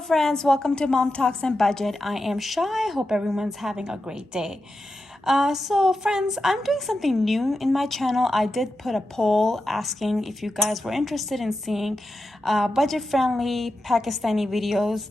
Hello friends, welcome to Mom Talks and Budget. I am Shy. Hope everyone's having a great day. So friends, I'm doing something new in my channel. I did put a poll asking if you guys were interested in seeing budget-friendly Pakistani videos,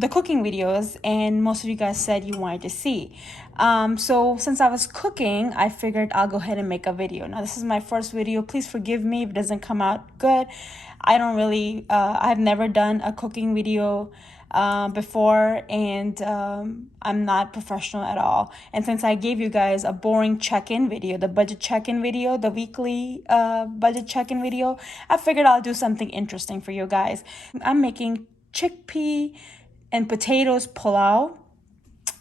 the cooking videos, and most of you guys said you wanted to see. So since I was cooking, I figured I'll go ahead and make a video. Now this is my first video. Please forgive me if it doesn't come out good. I've never done a cooking video before, and I'm not professional at all. And since I gave you guys a boring check-in video, the budget check-in video, the weekly budget check-in video, I figured I'll do something interesting for you guys. I'm making chickpea and potatoes pulao.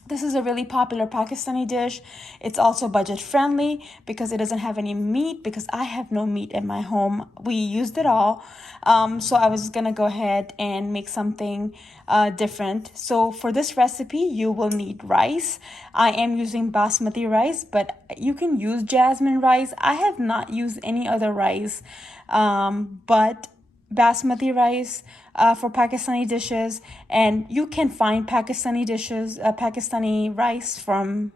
This is a really popular Pakistani dish. It's also budget friendly because it doesn't have any meat, because I have no meat in my home. We used it all. So I was gonna go ahead and make something different. So for this recipe, you will need rice. I am using basmati rice, but you can use jasmine rice. I have not used any other rice, but basmati rice for Pakistani dishes, and you can find Pakistani dishes, Pakistani rice from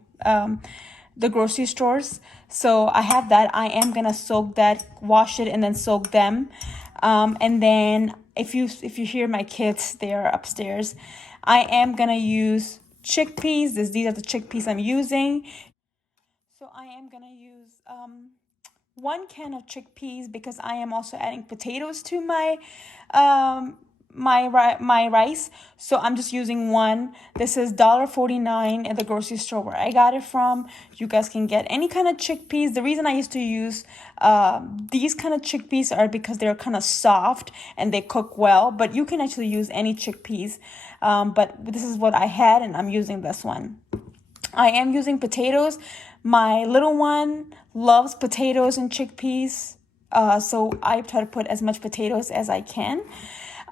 the grocery stores. So I have that. I am gonna soak that, wash it, and then soak them. And then if you hear my kids, they are upstairs. I am gonna use chickpeas. These are the chickpeas I'm using. So I am gonna use 1 can of chickpeas because I am also adding potatoes to my my rice. So I'm just using one. This is $1.49 at the grocery store where I got it from. You guys can get any kind of chickpeas. The reason I used to use these kind of chickpeas are because they're kind of soft and they cook well, but you can actually use any chickpeas. But this is what I had, and I'm using this one. I am using potatoes. My little one loves potatoes and chickpeas, so I try to put as much potatoes as I can.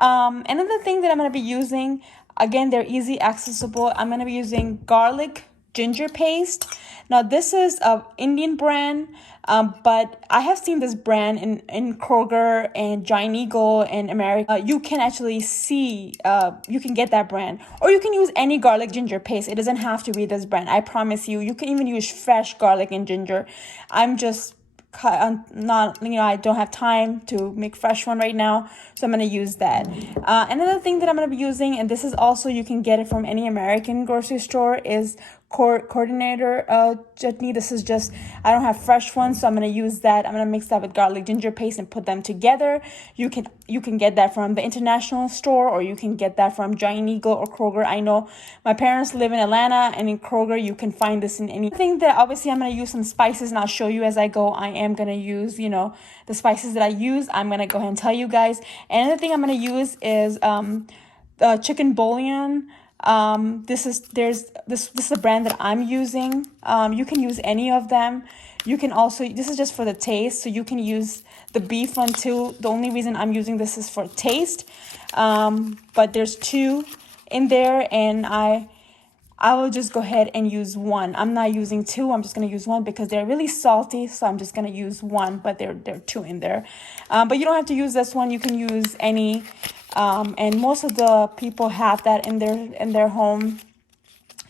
Another thing that I'm going to be using, again, they're easy accessible. I'm going to be using garlic ginger paste. Now this is a Indian brand, but I have seen this brand in Kroger and Giant Eagle in America. You can actually see, you can get that brand, or you can use any garlic ginger paste. It doesn't have to be this brand. I promise you, you can even use fresh garlic and ginger. I'm just I don't have time to make fresh one right now, so I'm going to use that. Another thing that I'm going to be using, and this is also, you can get it from any American grocery store, is coriander chutney. This is just, I don't have fresh ones, so I'm going to use that. I'm going to mix that with garlic ginger paste and put them together. You can get that from the international store, or you can get that from Giant Eagle or Kroger. I know my parents live in Atlanta, and in Kroger you can find this in anything. That obviously I'm going to use some spices, and I'll show you as I go. I am going to use, the spices that I use. I'm going to go ahead and tell you guys. And another thing I'm going to use is chicken bouillon. This is a brand that I'm using. You can use any of them. You can also, this is just for the taste, so you can use the beef one too. The only reason I'm using this is for taste. But there's 2 in there, and I will just go ahead and use 1. I'm not using 2. I'm just going to use 1 because they're really salty. So I'm just going to use 1, but there are 2 in there. But you don't have to use this one. You can use any. And most of the people have that in their home.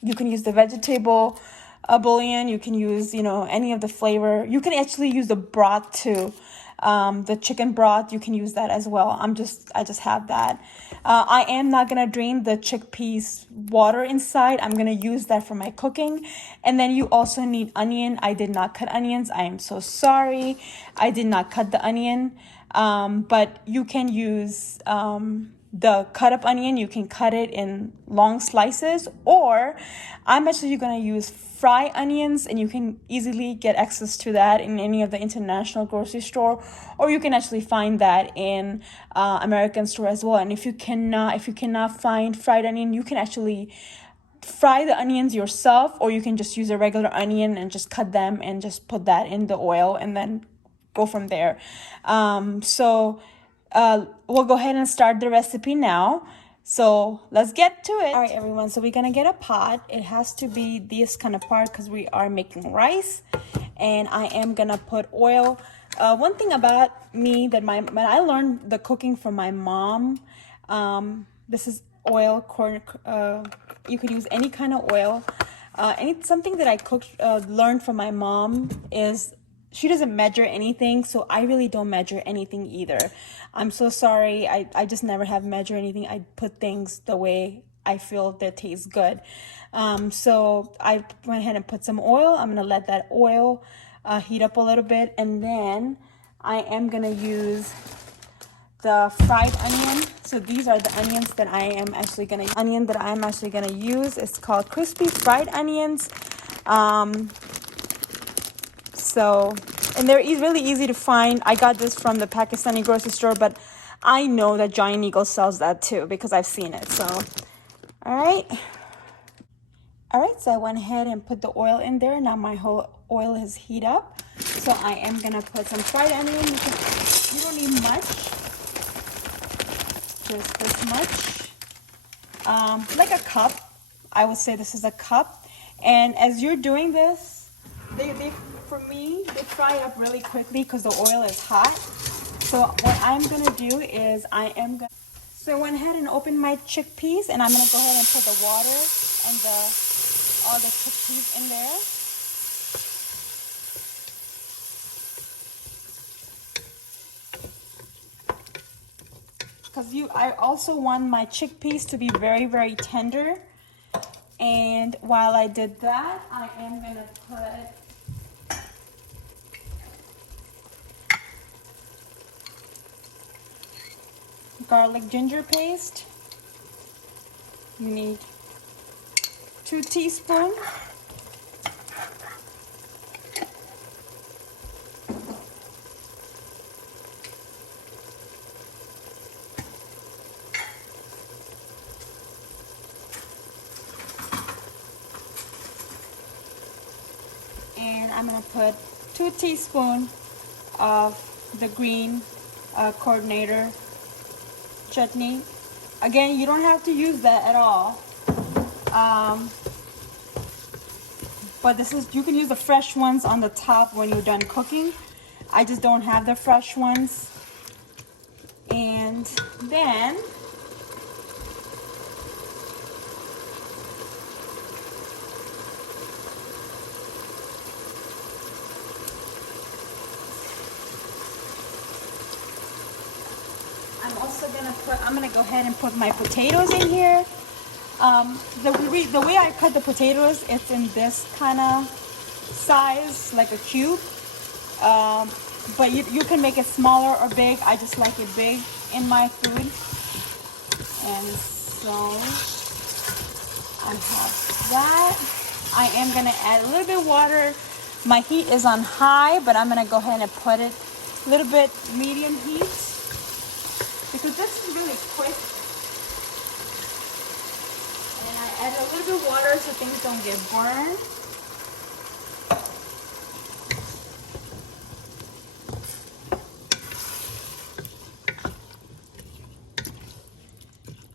You can use the vegetable bouillon. You can use, any of the flavor. You can actually use the broth too. The chicken broth, you can use that as well. I just have that. I am not gonna drain the chickpeas water inside. I'm gonna use that for my cooking. And then you also need onion. I did not cut onions. I am so sorry. I did not cut the onion. But you can use the cut up onion. You can cut it in long slices, or I'm actually going to use fried onions, and you can easily get access to that in any of the international grocery store, or you can actually find that in American store as well. And if you cannot find fried onion, you can actually fry the onions yourself, or you can just use a regular onion and just cut them and just put that in the oil and then go from there. We'll go ahead and start the recipe now. So let's get to it. All right, everyone. So we're going to get a pot. It has to be this kind of part because we are making rice. And I am going to put oil. One thing about me that when I learned the cooking from my mom, This is oil, corn. You could use any kind of oil. Something that I learned from my mom is she doesn't measure anything, so I really don't measure anything either. I'm so sorry. I just never have measured anything. I put things the way I feel that tastes good. So I went ahead and put some oil. I'm gonna let that oil heat up a little bit, and then I am gonna use the fried onion. So these are the onions that I am actually gonna use. It's called crispy fried onions. And they're really easy to find. I got this from the Pakistani grocery store, but I know that Giant Eagle sells that too because I've seen it. So, all right, so I went ahead and put the oil in there. Now my whole oil is heat up. So I am gonna put some fried onion. You don't need much, just this much, like a cup. I would say this is a cup. And as you're doing this, for me, they fry up really quickly because the oil is hot. So what I'm gonna do is so I went ahead and opened my chickpeas, and I'm gonna go ahead and put the water and all the chickpeas in there. Because I also want my chickpeas to be very, very tender. And while I did that, I am gonna put garlic ginger paste. You need 2 teaspoons. And I'm gonna put 2 teaspoons of the green coordinator chutney. Again, you don't have to use that at all. But you can use the fresh ones on the top when you're done cooking. I just don't have the fresh ones. And then I'm gonna go ahead and put my potatoes in here. The way I cut the potatoes, it's in this kind of size, like a cube. But you can make it smaller or big. I just like it big in my food. And so I have that. I am gonna add a little bit of water. My heat is on high, but I'm gonna go ahead and put it a little bit medium heat, because this is really quick. And I add a little bit of water so things don't get burned.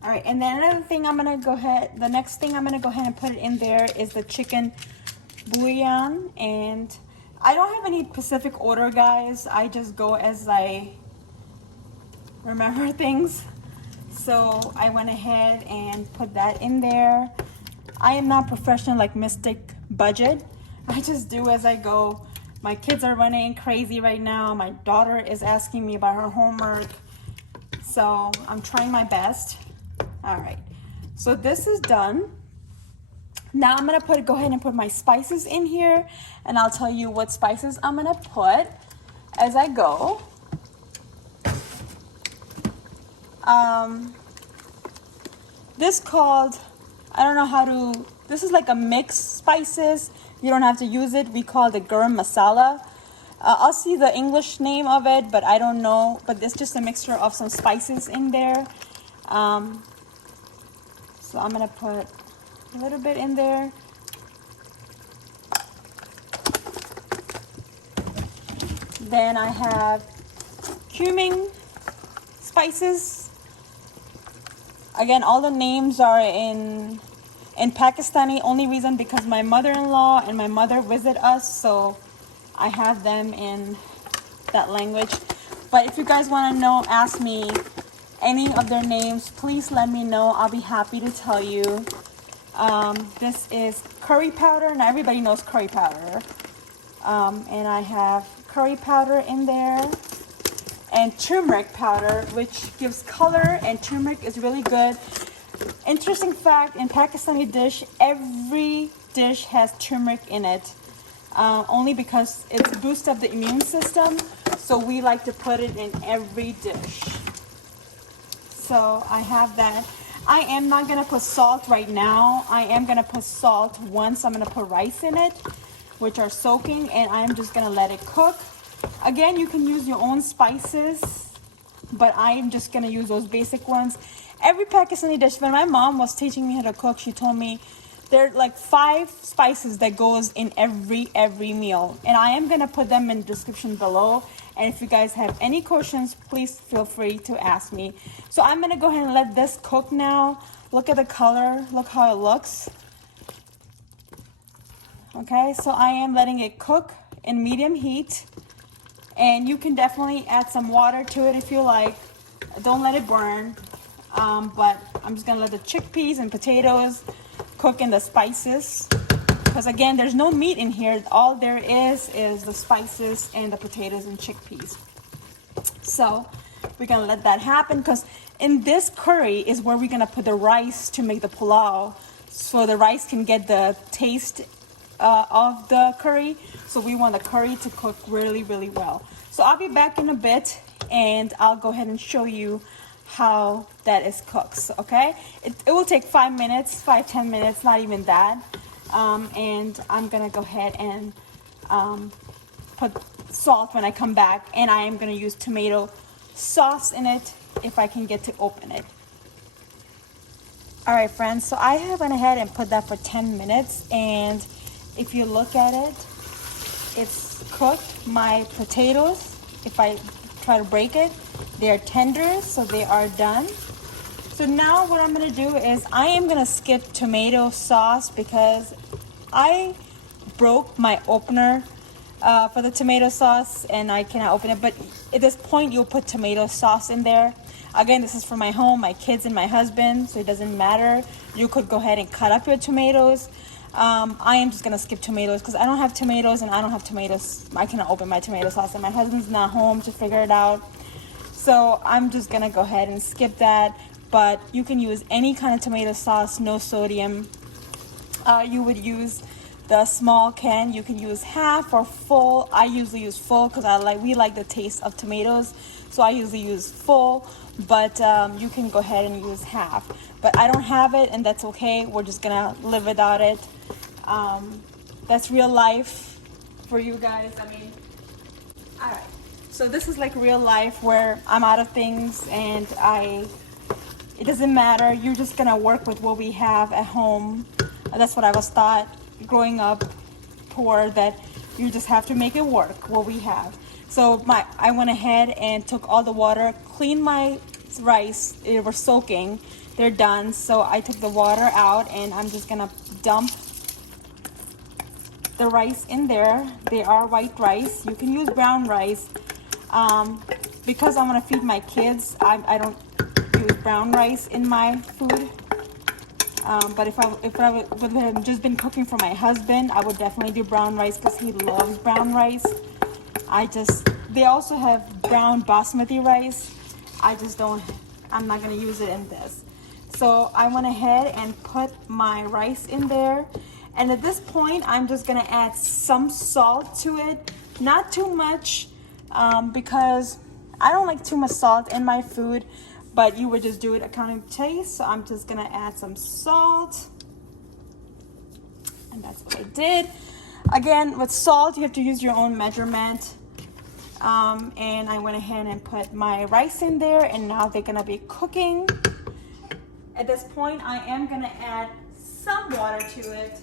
All right, and then another thing the next thing I'm gonna go ahead and put it in there is the chicken bouillon. And I don't have any specific order, guys. I just go as I remember things. So I went ahead and put that in there. I am not professional like Mystic Budget. I just do as I go. My kids are running crazy right now. My daughter is asking me about her homework. So I'm trying my best. All right, so this is done. Now I'm gonna go ahead and put my spices in here, and I'll tell you what spices I'm gonna put as I go. This is like a mixed spices. You don't have to use it. We call it Garam masala. I'll see the English name of it, but I don't know. But it's just a mixture of some spices in there. So I'm gonna put a little bit in there. Then I have cumin spices. Again, all the names are in Pakistani. Only reason because my mother-in-law and my mother visit us, so I have them in that language. But if you guys want to know, ask me any of their names, please let me know. I'll be happy to tell you. This is curry powder, and everybody knows curry powder. And I have curry powder in there, and turmeric powder, which gives color, and turmeric is really good. Interesting fact, in Pakistani dish, every dish has turmeric in it, only because it boosts up the immune system, so we like to put it in every dish. So I have that. I am not gonna put salt right now. I am gonna put salt once I'm gonna put rice in it, which are soaking, and I'm just gonna let it cook. Again, you can use your own spices, but I'm just gonna use those basic ones. Every Pakistani dish, when my mom was teaching me how to cook, she told me there are like 5 spices that goes in every meal, and I am gonna put them in the description below. And if you guys have any questions, please feel free to ask me. So I'm gonna go ahead and let this cook now. Look at the color, look how it looks. Okay, so I am letting it cook in medium heat, and you can definitely add some water to it if you like. Don't let it burn, but I'm just gonna let the chickpeas and potatoes cook in the spices, because again, there's no meat in here. All there is the spices and the potatoes and chickpeas. So we're gonna let that happen, because in this curry is where we're gonna put the rice to make the pulao, so the rice can get the taste of the curry. So we want the curry to cook really well. So I'll be back in a bit, and I'll go ahead and show you how that is cooked. Okay, it will take 5-10 minutes, not even that. And I'm gonna go ahead and put salt when I come back, and I am gonna use tomato sauce in it if I can get to open it. All right, friends, so I have went ahead and put that for 10 minutes, and if you look at it, it's cooked. My potatoes, if I try to break it, they are tender, so they are done. So now what I'm gonna do is I am gonna skip tomato sauce, because I broke my opener for the tomato sauce and I cannot open it. But at this point, you'll put tomato sauce in there. Again, this is for my home, my kids and my husband, so it doesn't matter. You could go ahead and cut up your tomatoes. I am just gonna skip tomatoes because I don't have tomatoes, and I don't have tomatoes. I cannot open my tomato sauce, and my husband's not home to figure it out. So I'm just gonna go ahead and skip that. But you can use any kind of tomato sauce, no sodium. You would use the small can. You can use half or full. I usually use full because we like the taste of tomatoes, so I usually use full. But you can go ahead and use half. But I don't have it, and that's okay. We're just gonna live without it. That's real life for you guys. I mean, all right. So this is like real life where I'm out of things, and it doesn't matter. You're just gonna work with what we have at home. That's what I was taught growing up poor, that you just have to make it work what we have. So I went ahead and took all the water, cleaned my rice. They were soaking. They're done. So I took the water out, and I'm just gonna dump the rice in there. They are white rice. You can use brown rice. Because I'm gonna feed my kids, I don't use brown rice in my food. But if I would have just been cooking for my husband, I would definitely do brown rice because he loves brown rice. They also have brown basmati rice. I'm not gonna use it in this. So I went ahead and put my rice in there. And at this point, I'm just gonna add some salt to it. Not too much, because I don't like too much salt in my food, but you would just do it according to taste. So I'm just gonna add some salt. And that's what I did. Again, with salt, you have to use your own measurement. And I went ahead and put my rice in there, and now they're gonna be cooking. At this point, I am gonna add some water to it.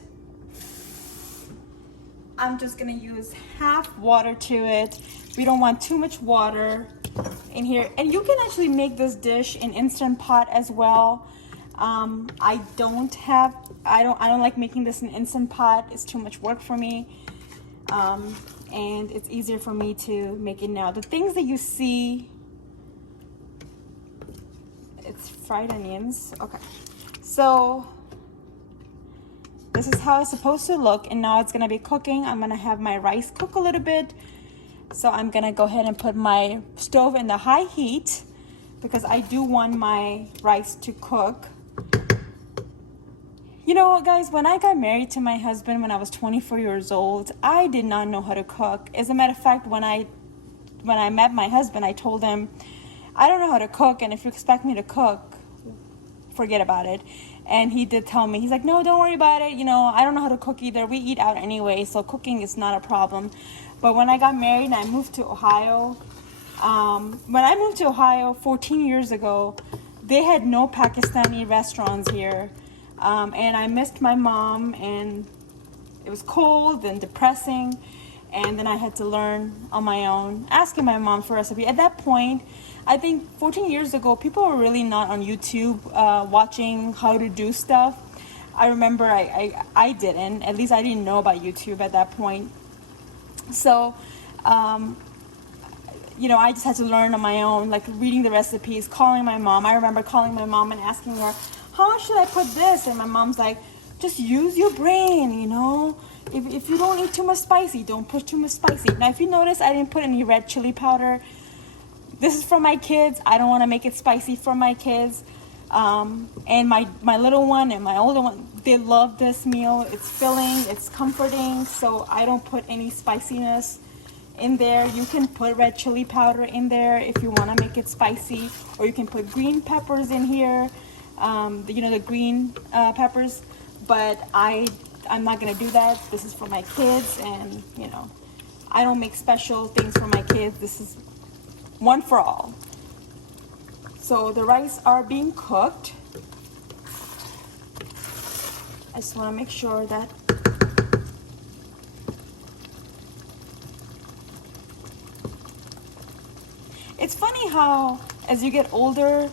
I'm just gonna use half water to it. We don't want too much water in here. And you can actually make this dish in Instant Pot as well. I don't like making this in Instant Pot. It's too much work for me. And it's easier for me to make it now. The things that you see it's fried onions. Okay, so this is how it's supposed to look, and now it's gonna be cooking. I'm gonna have my rice cook a little bit. So I'm gonna go ahead and put my stove in the high heat because I do want my rice to cook. You know what, guys, when I got married to my husband when I was 24 years old, I did not know how to cook. As a matter of fact, when I met my husband, I told him, I don't know how to cook, and if you expect me to cook, forget about it. And he did tell me, he's like, no, don't worry about it. You know, I don't know how to cook either. We eat out anyway, so cooking is not a problem. But when I got married and I moved to Ohio, when I moved to Ohio 14 years ago, they had no Pakistani restaurants here. And I missed my mom, and it was cold and depressing. And then I had to learn on my own, asking my mom for a recipe. At that point, I think 14 years ago, people were really not on YouTube watching how to do stuff. I remember I didn't, at least I didn't know about YouTube at that point. So, you know, I just had to learn on my own, like reading the recipes, calling my mom. I remember calling my mom and asking her, how should I put this? And my mom's like, just use your brain, you know. If you don't eat too much spicy, don't put too much spicy. Now, if you notice, I didn't put any red chili powder. This is for my kids. I don't want to make it spicy for my kids. And my little one and my older one, they love this meal. It's filling, it's comforting, so I don't put any spiciness in there. You can put red chili powder in there if you want to make it spicy, or you can put green peppers in here, you know, the green peppers, but I'm not gonna do that. This is for my kids, and you know, I don't make special things for my kids. This is one for all. So the rice are being cooked. I just want to make sure that it's funny how as you get older,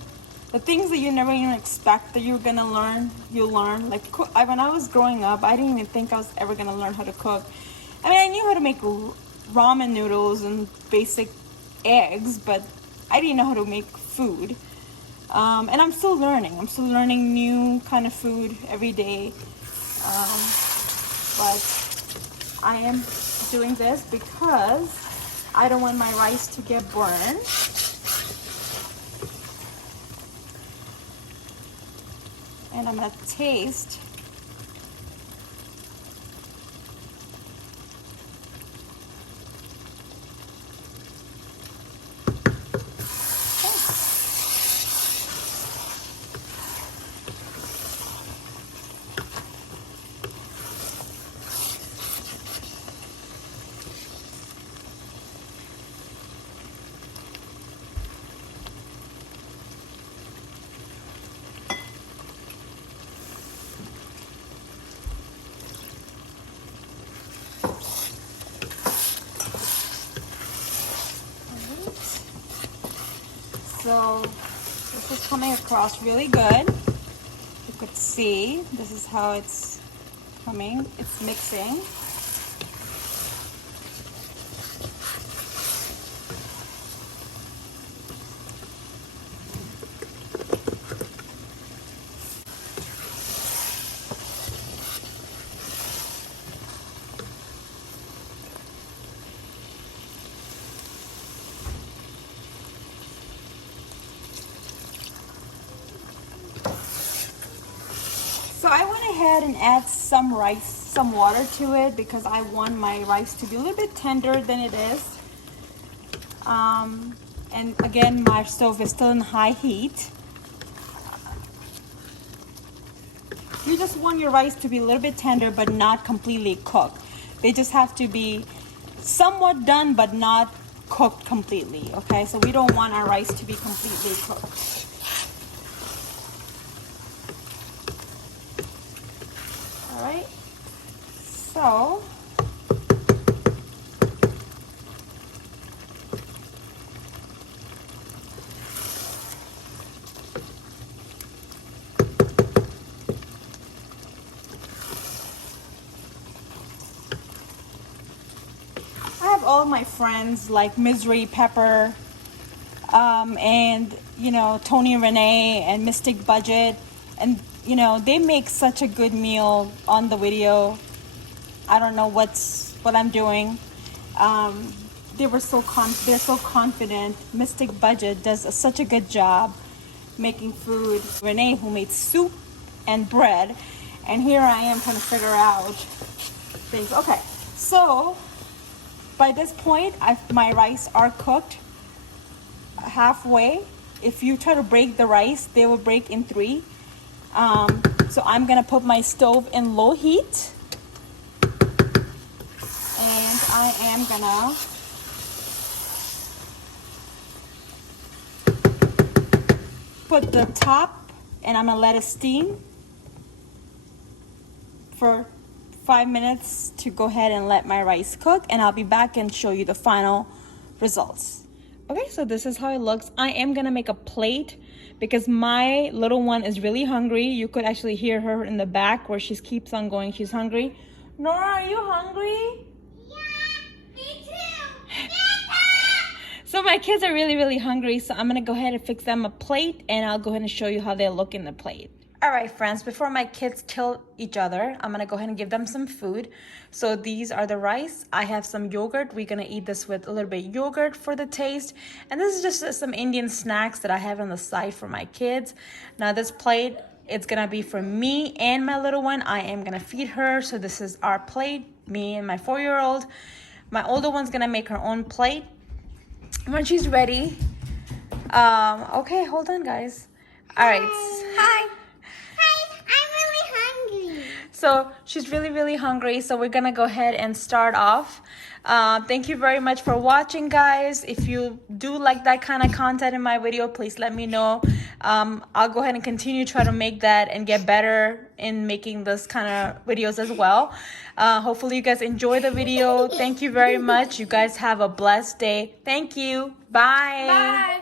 the things that you never even expect that you're gonna learn, you'll learn. Like when I was growing up, I didn't even think I was ever gonna learn how to cook. I mean, I knew how to make ramen noodles and basic eggs, but I didn't know how to make food. And I'm still learning. I'm still learning new kind of food every day. But I am doing this because I don't want my rice to get burned. And I'm gonna taste. So this is coming across really good. You could see this is how it's coming. It's mixing. So I went ahead and add some rice, some water to it because I want my rice to be a little bit tender than it is. And again, my stove is still in high heat. You just want your rice to be a little bit tender but not completely cooked. They just have to be somewhat done but not cooked completely, okay? So we don't want our rice to be completely cooked. All right, so I have all my friends like misery pepper. and you know, Tony and Renee and Mystic Budget, and you know, they make such a good meal on the video. I don't know what I'm doing. They're so confident. Mystic Budget does such a good job making food. Renee, who made soup and bread, and here I am trying to figure out things. Okay, so by this point, my rice are cooked halfway. If you try to break the rice, they will break in three. So I'm gonna put my stove in low heat, and I am gonna put the top, and I'm gonna let it steam for 5 minutes to go ahead and let my rice cook, and I'll be back and show you the final results. Okay, so this is how it looks. I am gonna make a plate because my little one is really hungry. You could actually hear her in the back where she keeps on going. She's hungry. Nora, are you hungry? Yeah, me too. So my kids are really, really hungry. So I'm gonna go ahead and fix them a plate, and I'll go ahead and show you how they look in the plate. All right, friends, before my kids kill each other, I'm gonna go ahead and give them some food. So these are the rice. I have some yogurt. We're gonna eat this with a little bit of yogurt for the taste. And this is just some Indian snacks that I have on the side for my kids. Now this plate, it's gonna be for me and my little one. I am gonna feed her. So this is our plate, me and my 4-year-old. My older one's gonna make her own plate when she's ready. Okay, hold on, guys. All right. Hi. I'm really hungry. So she's really, really hungry. So we're gonna go ahead and start off. Thank you very much for watching, guys. If you do like that kind of content in my video, please let me know. I'll go ahead and continue to try to make that and get better in making this kind of videos as well. Hopefully you guys enjoy the video. Thank you very much. You guys have a blessed day. Thank you. Bye. Bye.